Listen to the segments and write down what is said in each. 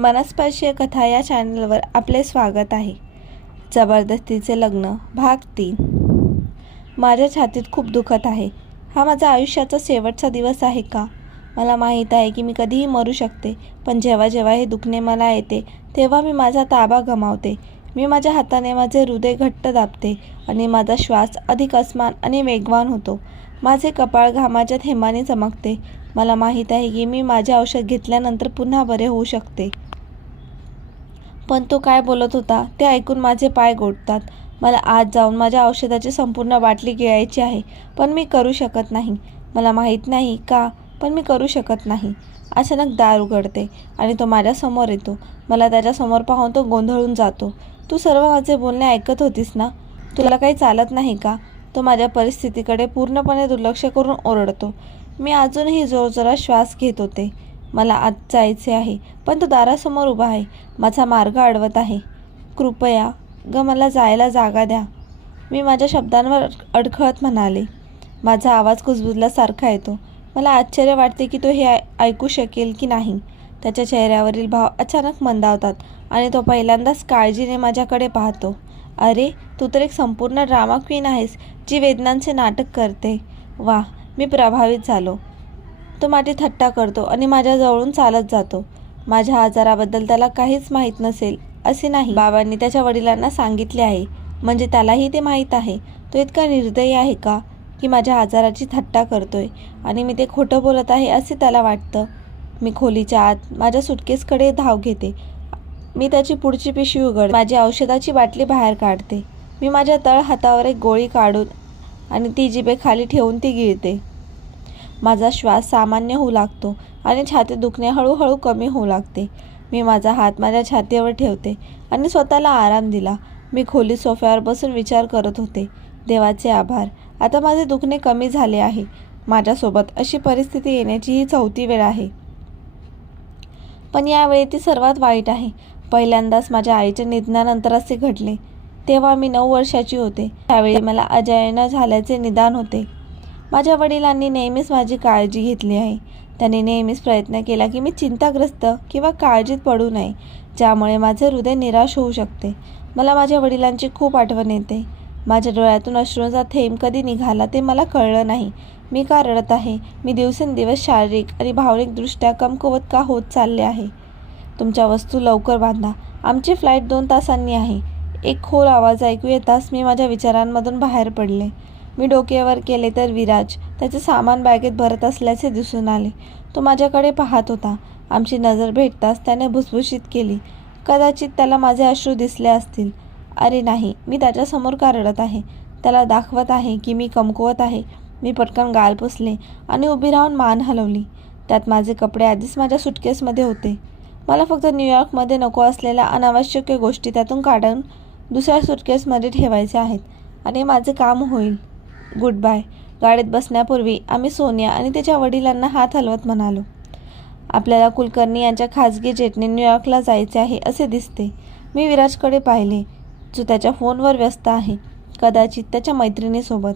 मनस्पर्शीय कथा या चॅनलवर आपले स्वागत आहे. जबरदस्तीचे लग्न भाग तीन. माझ्या छातीत खूप दुखत आहे. हा माझा आयुष्याचा शेवटचा दिवस आहे का? मला माहीत आहे की मी कधीही मरू शकते पण जेव्हा जेव्हा हे दुखणे मला येते तेव्हा मी माझा ताबा गमावते. मी माझ्या हाताने माझे हृदय घट्ट दाबते आणि माझा श्वास अधिक अस्मान आणि वेगवान होतो. माझे कपाळ घामाच्या थेंबाने चमकते. मला माहीत आहे की मी माझे औषध घेतल्यानंतर पुन्हा बरे होऊ शकते. पण तो काय बोलत होता ते ऐकून माझे पाय गोठतात मला आज जाऊन माझ्या औषधाची संपूर्ण बाटली गिळायची आहे पण मी करू शकत नाही. मला माहीत नाही का पण मी करू शकत नाही. अचानक दार उघडते आणि तो माझ्यासमोर येतो. मला त्याच्यासमोर पाहून तो गोंधळून जातो. तू सर्व माझे बोलणे ऐकत होतीस ना? तुला काही चालत नाही का? तो माझ्या परिस्थितीकडे पूर्णपणे दुर्लक्ष करून ओरडतो. मी अजूनही जोरजोरात श्वास घेत होते. मला आत जायचे आहे पण तो दारासमोर उभा आहे. माझा मार्ग अडवत आहे. कृपया ग मला जायला जागा द्या. मी माझ्या शब्दांवर अडखळत म्हणाले. माझा आवाज कुजबुजल्यासारखा येतो. मला आश्चर्य वाटते की तो हे ऐ- ऐकू शकेल की नाही. त्याच्या चेहऱ्यावरील भाव अचानक मंदावतात आणि तो पहिल्यांदाच काळजीने माझ्याकडे पाहतो. अरे तू तर एक संपूर्ण ड्रामा क्वीन आहेस जी वेदनांचे नाटक करते. वा मी प्रभावित झालो. तो माझी थट्टा करतो आणि माझ्याजवळून चालत जातो. माझ्या आजाराबद्दल त्याला काहीच माहीत नसेल असे नाही. बाबांनी त्याच्या वडिलांना सांगितले आहे. म्हणजे त्यालाही ते माहीत आहे. तो इतका निर्दयी आहे का? की माझ्या आजाराची थट्टा करतोय आणि मी ते खोटं बोलत आहे असे त्याला वाटतं. मी खोलीच्या आत माझ्या सुटकेसकडे धाव घेते. मी त्याची पुढची पिशवी उघड माझी औषधाची बाटली बाहेर काढते. मी माझ्या तळ हातावर एक गोळी काढून आणि ती जिबे खाली ठेवून ती गिळते. माझा श्वास सामान्य होऊ लागतो आणि छाती दुखणे हळूहळू कमी होऊ लागते. मी माझा हात माझ्या छातीवर ठेवते आणि स्वतःला आराम दिला. मी खोली सोफ्यावर बसून विचार करत होते. देवाचे आभार. आता माझे दुखणे कमी झाले आहे. माझ्यासोबत अशी परिस्थिती येण्याची ही चौथी वेळ आहे. पण यावेळी ती सर्वात वाईट आहे. पहिल्यांदाच माझ्या आईच्या निधनानंतर असे घडले. तेव्हा मी नऊ वर्षाची होते. त्यावेळी मला अजयन झाल्याचे निदान होते. माझ्या वडिलांनी नेहमीच माझी काळजी घेतली आहे. त्यांनी नेहमीच प्रयत्न केला की मी चिंताग्रस्त किंवा काळजीत पडू नये ज्यामुळे माझे हृदय निराश होऊ शकते. मला माझ्या वडिलांची खूप आठवण येते. माझ्या डोळ्यातून अश्रूंचा थेंब कधी निघाला ते मला कळलं नाही. मी का रडत आहे? मी दिवसेंदिवस शारीरिक आणि भावनिकदृष्ट्या कमकुवत का होत चालले आहे? तुमच्या वस्तू लवकर बांधा. आमची फ्लाईट दोन तासांनी आहे. एक खोल आवाज ऐकू येताच मी माझ्या विचारांमधून बाहेर पडले. मी डोक्यावर केले तर विराज. त्याचे सामान बॅगेत भरत असल्याचे दिसून आले. तो माझ्याकडे पाहत होता. आमची नजर भेटताच त्याने भुसभुशीत केली. कदाचित त्याला माझे अश्रू दिसले असतील. अरे नाही मी त्याच्यासमोर का रडत आहे. त्याला दाखवत आहे की मी कमकुवत आहे. मी पटकन गाल पुसले आणि उभी राहून मान हलवली. त्यात माझे कपडे आधीच माझ्या सुटकेसमध्ये होते. मला फक्त न्यूयॉर्कमध्ये नको असलेल्या अनावश्यक गोष्टी त्यातून काढून दुसऱ्या सुटकेसमध्ये ठेवायच्या आहेत आणि माझे काम होईल. Good bye. गाडीत बसण्यापूर्वी आम्ही सोनिया आणि तिच्या वडिलांना हात हलवत म्हणालो. आपल्याला कुलकर्णी यांच्या खाजगी जेटने न्यूयॉर्कला जायचे आहे असे दिसते. मी विराजकडे पाहिले. जो त्याच्या फोनवर व्यस्त आहे. कदाचित त्याच्या मैत्रिणीसोबत.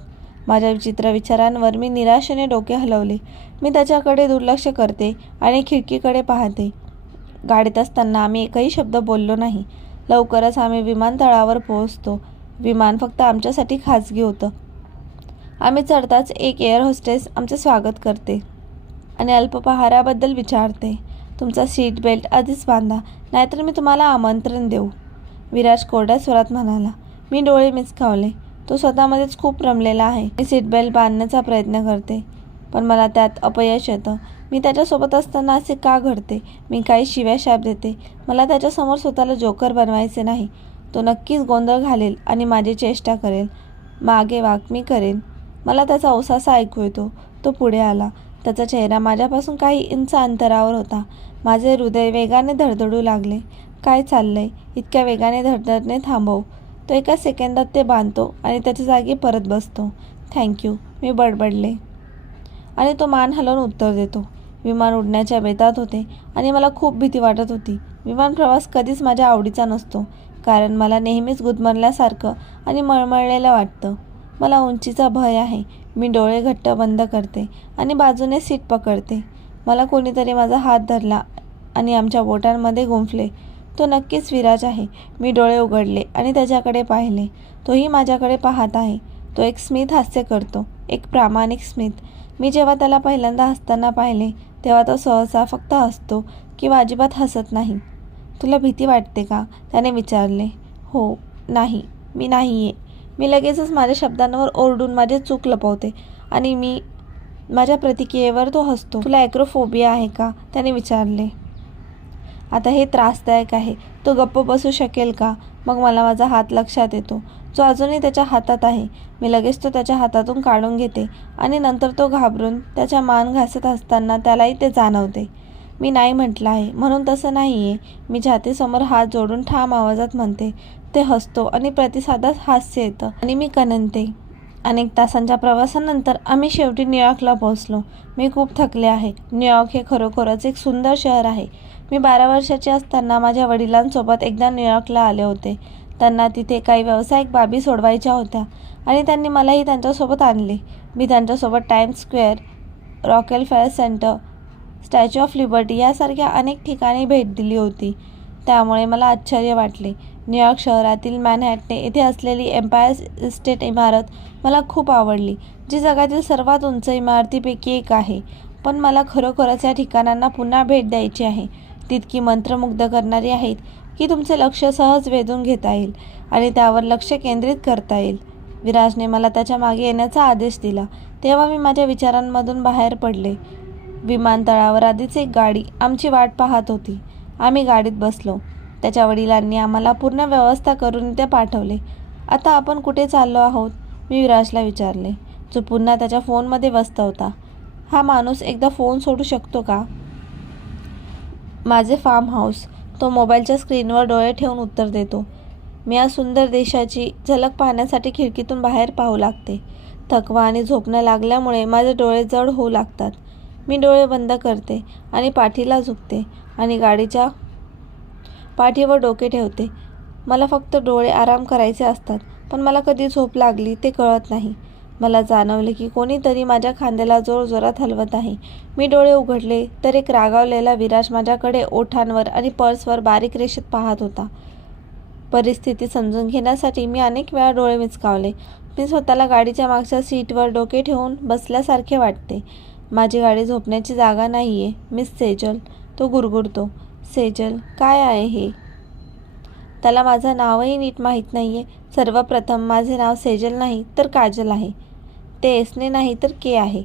माझ्या विचित्र विचारांवर मी निराशेने डोके हलवले. मी त्याच्याकडे दुर्लक्ष करते आणि खिडकीकडे पाहते. गाडीत असताना आम्ही एकही शब्द बोललो नाही. लवकरच आम्ही विमानतळावर पोहोचतो. विमान फक्त आमच्यासाठी खाजगी होतं. आम्ही चढताच एक एअर होस्टेस आमचे स्वागत करते. आणि अल्पपहाराबद्दल विचारते तुमचा सीट बेल्ट आधीच बांधा नाहीतर मी तुम्हाला आमंत्रण देऊ. विराज कोरड्या स्वरात म्हणाला. मी डोळे मिचकावले तो स्वतःमध्येच खूप रमलेला आहे. मी सीट बेल्ट बांधण्याचा प्रयत्न करते पण मला त्यात अपयश येतं. मी त्याच्यासोबत असताना असे का घडते? मी काही शिव्या शाप देते. मला त्याच्यासमोर स्वतःला जोकर बनवायचे नाही. तो नक्कीच गोंधळ घालेल आणि माझी चेष्टा करेल. मागे वाक मी करेन. मला त्याचा ओसासा ऐकू येतो. तो पुढे आला. त्याचा चेहरा माझ्यापासून काही इंच अंतरावर होता. माझे हृदय वेगाने धडधडू लागले. काय चाललंय? इतक्या वेगाने धडधडणे थांबव. तो एका सेकंदात ते बांधतो आणि त्याच्या जागी परत बसतो. थँक्यू मी बडबडले. आणि तो मान हलवून उत्तर देतो. विमान उडण्याच्या बेतात होते आणि मला खूप भीती वाटत होती. विमान प्रवास कधीच माझ्या आवडीचा नसतो. कारण मला नेहमीच गुदमरल्यासारखं आणि मळमळलेलं वाटतं. मला उंचीचा भय आहे. मी डोळे घट्ट बंद करते आणि बाजूने सीट पकडते. मला कोणीतरी माझा हात धरला आणि आमच्या बोटांमध्ये गुंफले. तो नक्कीच विराज आहे. मी डोळे उघडले आणि त्याच्याकडे पाहिले. तोही माझ्याकडे पाहत आहे. तो एक स्मित हास्य करतो. एक प्रामाणिक स्मित. मी जेव्हा त्याला पहिल्यांदा हसताना पाहिले तेव्हा तो सहसा फक्त हसतो किंवा अजिबात हसत नाही. तुला भीती वाटते का? त्याने विचारले. हो नाही. मी नाही आहे मी लगेचच माझ्या शब्दांवर ओरडून माझे चूक लपवते आणि मी माझ्या प्रतिक्रियेवर तो हसतो. तुला ॲक्रोफोबिया आहे का? त्याने विचारले. आता हे त्रासदायक आहे. तो गप्प बसू शकेल का? मग मला माझा हात लक्षात येतो. जो अजूनही त्याच्या हातात आहे. मी लगेच तो त्याच्या हातातून काढून घेते आणि नंतर तो घाबरून त्याच्या मान घासत असताना त्यालाही ते जाणवते. मी नाही म्हटलं आहे. म्हणून तसं नाही आहे मी छातीसमोर हात जोडून ठाम आवाजात म्हणते ते हसतो आणि प्रतिसादात हास्य येतं आणि मी कनंते अनेक तासांच्या प्रवासानंतर आम्ही शेवटी न्यूयॉर्कला पोहोचलो. मी खूप थकले आहे. न्यूयॉर्क हे खरोखरच एक सुंदर शहर आहे. मी बारा वर्षाची असताना माझ्या वडिलांसोबत एकदा न्यूयॉर्कला आले होते. त्यांना तिथे काही व्यावसायिक बाबी सोडवायच्या होत्या आणि त्यांनी मलाही त्यांच्यासोबत आणले. मी त्यांच्यासोबत Times Square Rockefeller Center Statue of Liberty यासारख्या अनेक ठिकाणी भेट दिली होती. त्यामुळे मला आश्चर्य वाटले. न्यूयॉर्क शहरातील मॅनहॅटने येथे असलेली एम्पायर इस्टेट इमारत मला खूप आवडली जी जगातील सर्वात उंच इमारतीपैकी एक आहे. पण मला खरोखरच या ठिकाणांना पुन्हा भेट द्यायची आहे. तितकी मंत्रमुग्ध करणारी आहेत की तुमचे लक्ष सहज वेधून घेता येईल आणि त्यावर लक्ष केंद्रित करता येईल. विराजने मला त्याच्यामागे येण्याचा आदेश दिला. तेव्हा मी माझ्या विचारांमधून बाहेर पडले. विमानतळावर आधीच एक गाडी आमची वाट पाहत होती. आम्ही गाडीत बसलो. त्याच्या वडिलांनी आम्हाला पूर्ण व्यवस्था करून ते पाठवले. आता आपण कुठे चाललो आहोत? मी विराजला विचारले. जो पुन्हा त्याच्या फोनमध्ये व्यस्त होता. हा माणूस एकदा फोन सोडू शकतो का? माझे फार्म हाऊस तो मोबाईलच्या स्क्रीनवर डोळे ठेवून उत्तर देतो. मी या सुंदर देशाची झलक पाहण्यासाठी खिडकीतून बाहेर पाहू लागते. थकवा आणि झोपणं लागल्यामुळे माझे डोळे जड होऊ लागतात. मी डोळे बंद करते आणि पाठीला झुकते आणि गाडीच्या पाठीवर डोके ठेवते. मला फक्त डोळे आराम करायचे असतात पण मला कधी झोप लागली ते कळत नाही. मला जाणवले की कोणीतरी माझ्या खांद्याला जोरजोरात हलवत आहे. मी डोळे उघडले तर एक रागावलेला विराज माझ्याकडे ओठांवर आणि पर्सवर बारीक रेषेत पाहत होता. परिस्थिती समजून घेण्यासाठी मी अनेक वेळा डोळे मिचकावले मी स्वतःला गाडीच्या मागच्या सीटवर डोके ठेवून बसल्यासारखे वाटते. माझी गाडी झोपण्याची जागा नाही आहे मिस सेजल तो गुरगुरतो. सेजल काय आहे हे? त्याला माझं नावही नीट माहीत नाही आहे सर्वप्रथम माझे नाव सेजल नाही तर काजल आहे. ते एसने नाही तर के आहे.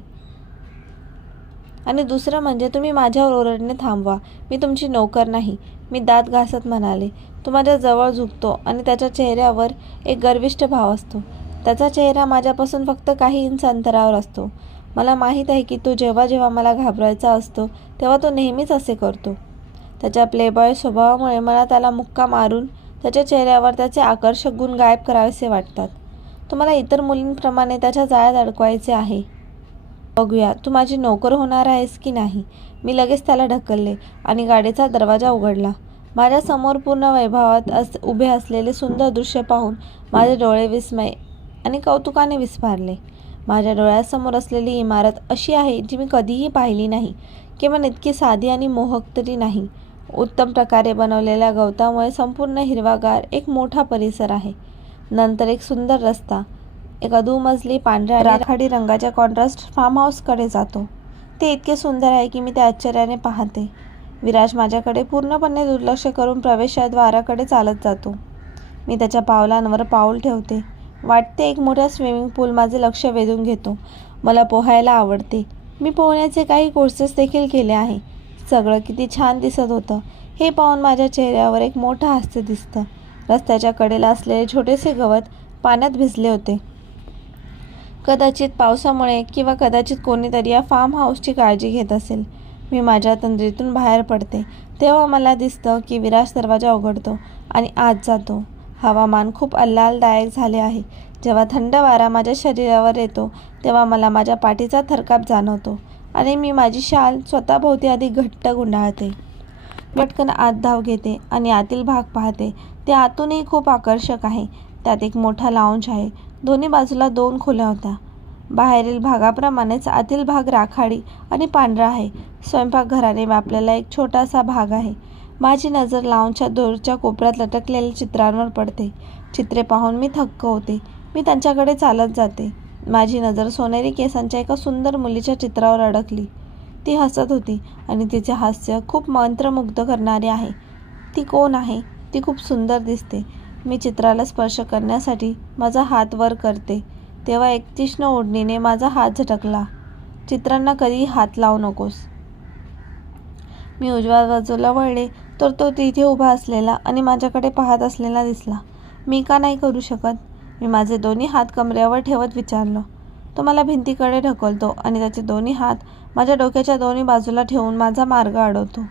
आणि दुसरं म्हणजे तुम्ही माझ्यावर ओरडणे थांबवा. मी तुमची नोकर नाही. मी दात घासत म्हणाले. तो माझ्या जवळ झुकतो आणि त्याच्या चेहऱ्यावर एक गर्विष्ठ भाव असतो. त्याचा चेहरा माझ्यापासून फक्त काही इंच अंतरावर असतो. मला माहीत आहे की तो जेव्हा जेव्हा मला घाबरायचा असतो तेव्हा तो नेहमीच असे करतो. त्याच्या प्लेबॉय स्वभावामुळे मला त्याला मुक्का मारून त्याच्या चेहऱ्यावर त्याचे आकर्षक गुण गायब करावेसे वाटतात. तुम्हाला मला इतर मुलींप्रमाणे त्याच्या जाळ्यात अडकवायचे आहे. बघूया तू माझी नोकर होणार आहेस की नाही? मी लगेच त्याला ढकलले आणि गाडीचा दरवाजा उघडला. माझ्यासमोर पूर्ण वैभवात अस उभे असलेले सुंदर दृश्य पाहून माझे डोळे विस्मय आणि कौतुकाने विस्फारले माझ्या डोळ्यासमोर असलेली इमारत अशी आहे जी मी कधीही पाहिली नाही. किमान इतकी साधी आणि मोहक तरी नाही. उत्तम प्रकारे बनवलेल्या गवतामुळे संपूर्ण हिरवागार एक मोठा परिसर आहे. नंतर एक सुंदर रस्ता एक अधुमजली पांढऱ्या राखाडी रंगाच्या कॉन्ट्रास्ट फार्म हाऊसकडे जातो. ते इतके सुंदर आहे की मी ते आश्चर्याने पाहते. विराज माझ्याकडे पूर्णपणे दुर्लक्ष करून प्रवेशद्वाराकडे चालत जातो. मी त्याच्या पावलांवर पाऊल ठेवते. वाटते एक मोठा स्विमिंग पूल माझे लक्ष वेधून घेतो. मला पोहायला आवडते. मी पोहण्याचे काही कोर्सेस देखील केले आहे. सगळं किती छान दिसत होतं. हे पाहून माझ्या चेहऱ्यावर एक मोठं हास्य दिसतं. रस्त्याच्या कडेला असलेले छोटेसे गवत पाण्यात भिजले होते. कदाचित पावसामुळे किंवा कदाचित कोणीतरी या फार्म हाऊसची काळजी घेत असेल. मी माझ्या तंद्रीतून बाहेर पडते. तेव्हा मला दिसतं की विराज दरवाजा उघडतो आणि आत जातो. हवामान खूप आल्हाददायक झाले आहे. जेव्हा थंड वारा माझ्या शरीरावर येतो तेव्हा मला माझ्या पाठीचा थरकाप जाणवतो आणि मी माझी शाल स्वतःभोवती आधी घट्ट गुंडाळते. पटकन आत धाव घेते आणि आतील भाग पाहते. ते आतूनही खूप आकर्षक आहे. त्यात एक मोठा लाऊंज आहे. दोन्ही बाजूला दोन खोल्या होत्या. बाहेरील भागाप्रमाणेच आतील भाग राखाडी आणि पांढरा आहे. स्वयंपाकघराने व्यापलेला एक छोटासा भाग आहे. माझी नजर लावूनच्या दूरच्या कोपऱ्यात लटकलेल्या चित्रांवर पडते. चित्रे पाहून मी थक्क होते. मी त्यांच्याकडे चालत जाते. माझी नजर सोनेरी केसांच्या एका सुंदर मुलीच्या चित्रावर अडकली. ती हसत होती आणि तिचे हास्य खूप मंत्रमुग्ध करणारे आहे. ती कोण आहे? ती खूप सुंदर दिसते. मी चित्राला स्पर्श करण्यासाठी माझा हात वर करते. तेव्हा एक तीक्ष्ण ओढणीने माझा हात झटकला. चित्रांना कधीही हात लावू नकोस. मी उजव्या बाजूला वळले. तर तो तिथे उभा असलेला आणि माझ्याकडे पाहत असलेला दिसला. मी का नाही करू शकत? मी माझे दोन्ही हात कमऱ्यावर ठेवत विचारलं. तो मला भिंतीकडे ढकलतो आणि त्याचे दोन्ही हात माझ्या डोक्याच्या दोन्ही बाजूला ठेवून माझा मार्ग अडवतो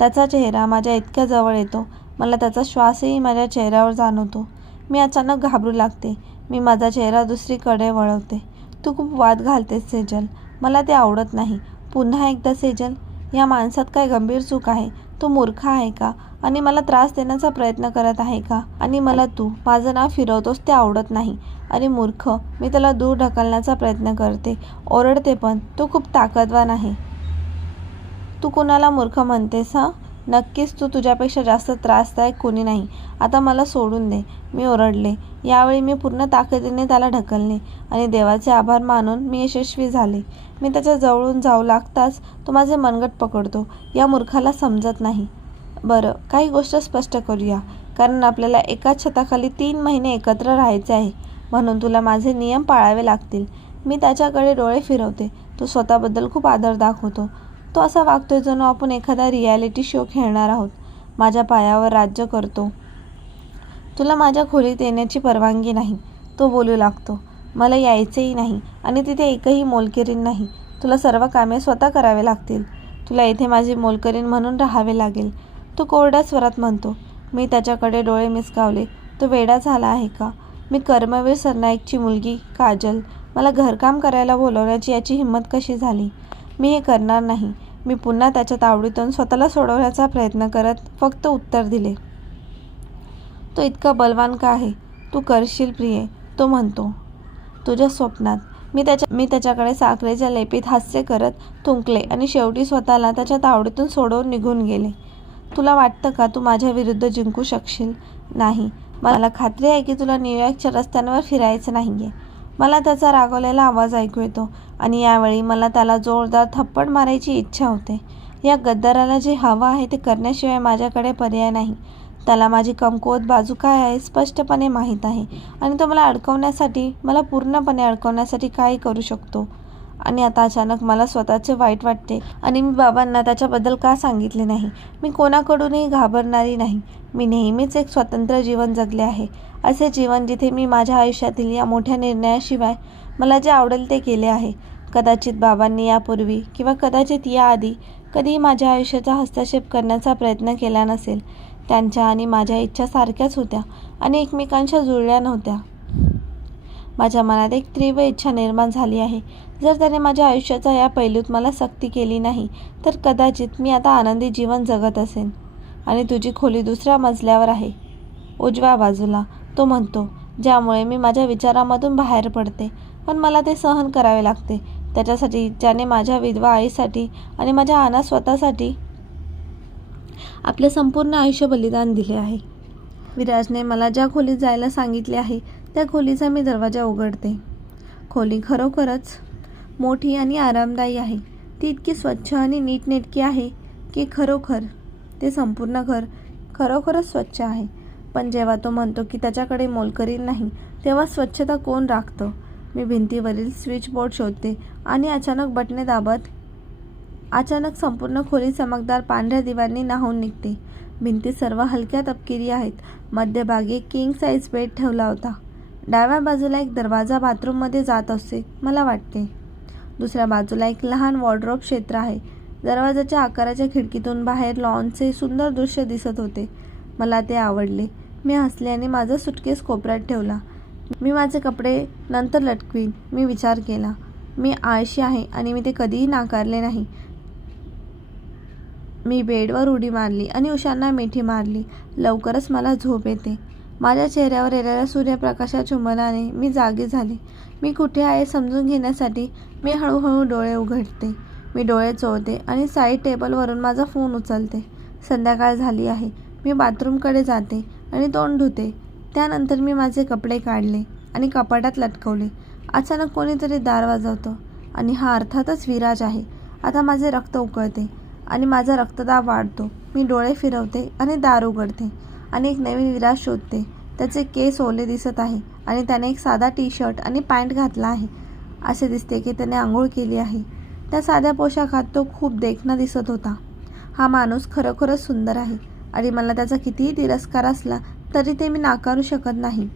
त्याचा चेहरा माझ्या इतक्या जवळ येतो. मला त्याचा श्वासही माझ्या चेहऱ्यावर जाणवतो. मी अचानक घाबरू लागते. मी माझा चेहरा दुसरीकडे वळवते. तू खूप वाद घालतेस सेजल. मला ते आवडत नाही. पुन्हा एकदा सेजल या माणसात काय गंभीर चूक आहे? तो मूर्ख आहे का? आणि मला त्रास देण्याचा प्रयत्न करत आहे का? आणि मला तू माझं नाव फिरवतोस ते आवडत नाही. अरे मूर्ख मी त्याला दूर ढकलण्याचा प्रयत्न करते. ओरडते पण तो खूप ताकदवान आहे. तू कुणाला मूर्ख म्हणतेस हां? नक्कीच तू तुझ्यापेक्षा जास्त त्रासदायक कोणी नाही. आता मला सोडून दे. मी ओरडले. यावेळी मी पूर्ण ताकदीने त्याला ढकलले आणि देवाचे आभार मानून मी यशस्वी झाले. मी त्याच्या जवळून जाऊ लागताच तो माझे मनगट पकडतो. या मूर्खाला समजत नाही. बरं काही गोष्ट स्पष्ट करूया. कारण आपल्याला एकाच छताखाली तीन महिने एकत्र राहायचे आहे. म्हणून तुला माझे नियम पाळावे लागतील. मी त्याच्याकडे डोळे फिरवते. तो स्वतःबद्दल खूप आदर दाखवतो. तो असा वागतोय जणू आपण एखादा रियालिटी शो खेळणार आहोत. माझ्या पायावर राज्य करतो. तुला माझ्या खोलीत येण्याची परवानगी नाही. तो बोलू लागतो. मला यायचेही नाही आणि तिथे एकही मोलकरीण नाही. तुला सर्व कामे स्वतः करावे लागतील. तुला इथे माझी मोलकरीण म्हणून राहावे लागेल. तो कोरड्या स्वरात म्हणतो मी त्याच्याकडे डोळे मिसकावले. तो वेडा झाला आहे का? मी कर्मवीर सरनाईकची मुलगी काजल. मला घरकाम करायला बोलवण्याची याची हिंमत कशी झाली? मी हे करणार नाही. मी पुन्हा त्याच्या तावडीतून स्वतःला सोडवण्याचा प्रयत्न करत फक्त उत्तर दिले. तो इतका बलवान का आहे? तू करशील प्रिये तो म्हणतो. तुझ्या स्वप्नात मी त्याच्या मी त्याच्याकडे साखरेच्या लेपीत हास्य करत थुंकले आणि शेवटी स्वतःला त्याच्या तावडीतून सोडवून निघून गेले. तुला वाटतं का तू माझ्या विरुद्ध जिंकू शकशील? नाही. मला खात्री आहे की तुला न्यूयॉर्कच्या रस्त्यांवर फिरायचं नाही आहे मला त्याचा रागवलेला आवाज ऐकू येतो आणि यावेळी मला त्याला जोरदार थप्पड मारायची इच्छा होते. या गद्दाराला जे हवं आहे ते करण्याशिवाय माझ्याकडे पर्याय नाही. त्याला माझी कमकुवत बाजू काय आहे स्पष्टपणे माहीत आहे आणि तो मला अडकवण्यासाठी मला पूर्णपणे अडकवण्यासाठी काय करू शकतो. आणि आता अचानक मला स्वतःचे वाईट वाटते. आणि मी बाबांना त्याच्याबद्दल का सांगितले नाही? मी कोणाकडूनही घाबरणारी नाही. मी नेहमीच एक स्वतंत्र जीवन जगले आहे. असे जीवन जिथे मी माझ्या आयुष्यातील या मोठ्या निर्णयाशिवाय मला जे आवडेल ते केले आहे. कदाचित बाबांनी यापूर्वी किंवा कदाचित याआधी कधीही माझ्या आयुष्याचा हस्तक्षेप करण्याचा प्रयत्न केला नसेल. त्यांच्या आणि माझ्या इच्छा सारख्याच होत्या आणि एकमेकांच्या जुळल्या नव्हत्या. माझ्या मनात एक तीव्र इच्छा निर्माण झाली आहे. जर त्याने माझ्या आयुष्याचा या पैलूत मला सक्ती केली नाही तर कदाचित मी आता आनंदी जीवन जगत असेन. आणि तुझी खोली दुसऱ्या मजल्यावर आहे. उजव्या बाजूला तो म्हणतो ज्यामुळे मी माझ्या विचारामधून बाहेर पडते पण मला ते सहन करावे लागते. त्याच्यासाठी ज्याने माझ्या विधवा आईसाठी आणि माझ्या आना स्वतःसाठी आपले संपूर्ण आयुष्य बलिदान दिले आहे. विराजने मला ज्या खोलीत जायला सांगितले आहे त्या खोलीचा मी दरवाजा उघडते. खोली खरोखरच मोठी आणि आरामदायी आहे. ती इतकी स्वच्छ आणि नीटनेटकी आहे की खरोखर ते संपूर्ण घर खरोखरच स्वच्छ आहे. पण जेव्हा तो म्हणतो की त्याच्याकडे मोलकरील नाही तेव्हा स्वच्छता कोण राखतं? मी भिंतीवरील स्विच बोर्ड शोधते आणि अचानक बटणे दाबत अचानक संपूर्ण खोली चमकदार पांढऱ्या दिव्यांनी नाहून निघते. भिंती सर्व हलक्या तपकिरी आहेत. मध्यभागी किंग साईज बेड ठेवला होता. डाव्या बाजूला एक दरवाजा बाथरूममध्ये जात असे मला वाटते. दुसऱ्या बाजूला एक लहान वॉर्ड्रोब क्षेत्र आहे. दरवाजाच्या आकाराच्या खिडकीतून बाहेर लॉनचे सुंदर दृश्य दिसत होते. मला ते आवडले. मी हसल्याने माझा सुटकेस कोपऱ्यात ठेवला. मी माझे कपडे नंतर लटकवीन मी विचार केला. मी आळशी आहे आणि मी ते कधीही नाकारले नाही. मी बेडवर उडी मारली आणि उशांना मिठी मारली. लवकरच मला झोप येते. माझ्या चेहऱ्यावर येणाऱ्या सूर्यप्रकाशाच्या चुंबनाने मी जागी झाले. मी कुठे आहे समजून घेण्यासाठी मी हळूहळू डोळे उघडते. मी डोळे चोळते आणि साईड टेबलवरून माझा फोन उचलते. संध्याकाळ झाली आहे. मी बाथरूमकडे जाते आणि तोंड धुते. त्यानंतर मी माझे कपडे काढले आणि कपाटात लटकवले. अचानक कोणीतरी दार वाजवतो आणि हा अर्थातच विराज आहे. आता माझे रक्त उकळते आणि माझा रक्तदाब वाढतो. मी डोळे फिरवते आणि दार उघडते. आणि एक नवीन विराज शोधते. त्याचे केस ओले दिसत आहे आणि त्याने एक साधा टी शर्ट आणि पॅन्ट घातला आहे. असे दिसते की त्याने आंघोळ केली आहे. त्या साध्या पोशाखात तो खूप देखणा दिसत होता. हा माणूस खरोखरच सुंदर आहे आणि मला त्याचा कितीही तिरस्कार असला तरी ते मी नाकारू शकत नाही.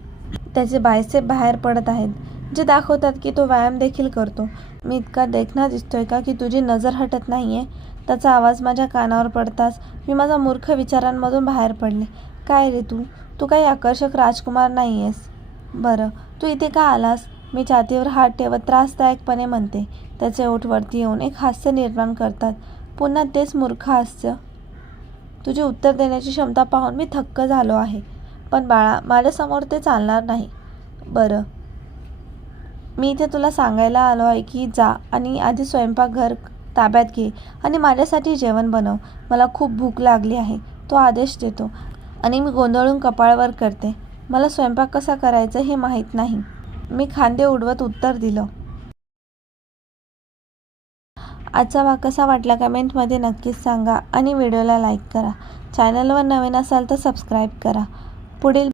त्याचे बायसेप बाहेर पडत आहेत. जे दाखवतात की तो व्यायाम देखील करतो. मी इतका देखणा दिसतोय का की तुझी नजर हटत नाही आहे त्याचा आवाज माझ्या कानावर पडताच मी माझा मूर्ख विचारांमधून बाहेर पडले. काय रे तू? तू काही आकर्षक राजकुमार नाही आहेस बरं तू इथे का आलास? मी छातीवर हात ठेवत त्रासदायकपणे म्हणते. त्याचे ओठ वरती येऊन एक हास्य निर्माण करतात. पुन्हा तेच मूर्ख हास्य. तुझे उत्तर देण्याची क्षमता पाहून मी थक्क झालो आहे. पण बाळा माझ्यासमोर ते चालणार नाही. बरं. मी इथे तुला सांगायला आलो आहे की जा आणि आधी स्वयंपाकघर ताब्यात घे आणि माझ्यासाठी जेवण बनव. मला खूप भूक लागली आहे. तो आदेश देतो. आणि मी गोंधळून कपाळवर करते. मला स्वयंपाक कसा करायचा हे माहीत नाही. मी खांदे उडवत उत्तर दिलं. आजचा भाग कसा वाटला कमेंटमध्ये नक्कीच सांगा आणि व्हिडिओला लाईक करा. चॅनलवर नवीन असाल तर सबस्क्राईब करा. पुढील